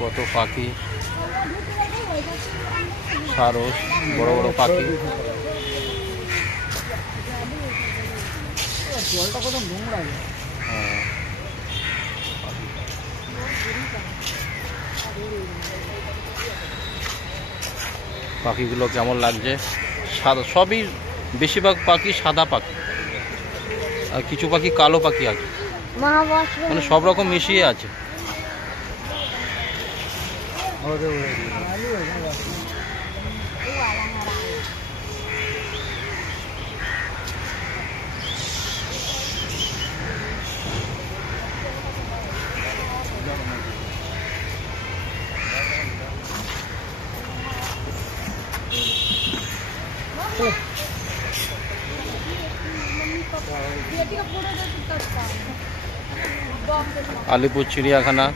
কত পাখি, সারস, বড় বড় পাখি। জলটা কত নোংরা। পাখিগুলো কেমন লাগছে? সাদা, সবই বেশিরভাগ পাখি সাদা পাখি, আর কিছু পাখি কালো পাখি আছে, মানে সব রকম মিশিয়ে আছে। আলিপুর চিড়িয়াখানা।